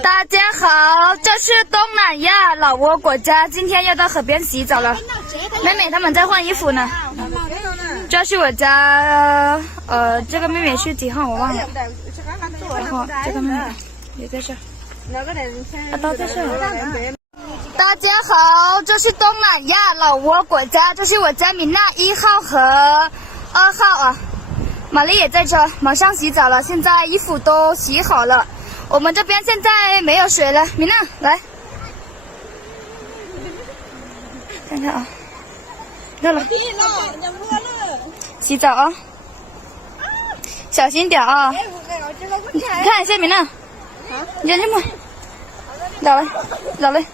大家好，这是东南亚老挝国家，今天要到河边洗澡了。妹妹他们在换衣服呢。这是我家，这个妹妹是几号我忘了。然后这个妹妹也在这，都在这。大家好，这是东南亚老挝国家，这是我家米娜1号和2号啊。玛丽也在这，马上洗澡了，现在衣服都洗好了。我们这边现在没有水了，米娜来，看看啊，热了，洗澡啊，小心点啊！你看一下米娜，你看这么，老嘞，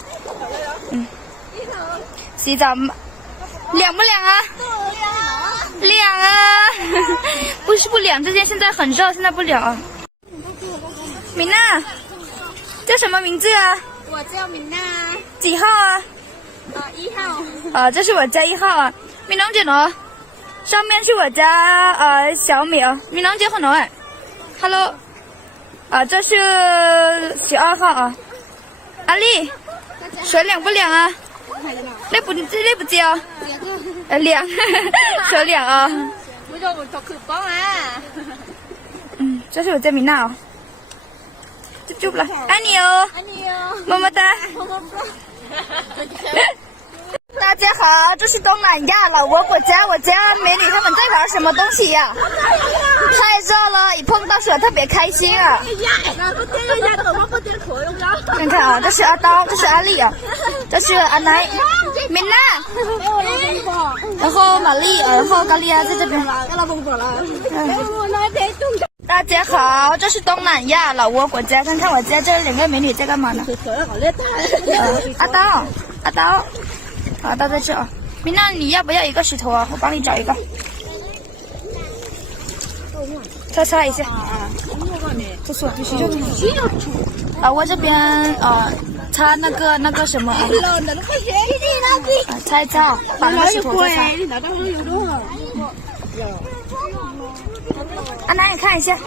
洗澡凉不凉啊？凉啊！不是不凉，这边现在很热，现在不凉啊。米娜，叫什么名字啊？我叫米娜。几号啊？1号。这是我家1号啊。米娜姐呢？上面是我家小米啊。米娜姐好呢哎。Hello。这是12号啊。阿丽，水凉不凉啊？热不焦？凉，手凉啊。这是我家米娜啊。就了，爱你哦，么么哒。大家好，这是东南亚老挝国家，我家美女他们在玩什么东西呀？太热了，一碰到水特别开心啊！看看啊，这是阿刀，这是阿丽啊，这是阿奶，米娜，然后玛丽，然后高丽亚在这边。大家好，这是东南亚老挝国家，看看我家这2个美女在干嘛呢？阿刀，阿刀在这啊。米娜，你要不要一个石头啊？我帮你找一个。擦一下。这是我这边擦那个什么擦一擦，把那个石头再擦。阿南，你看一下。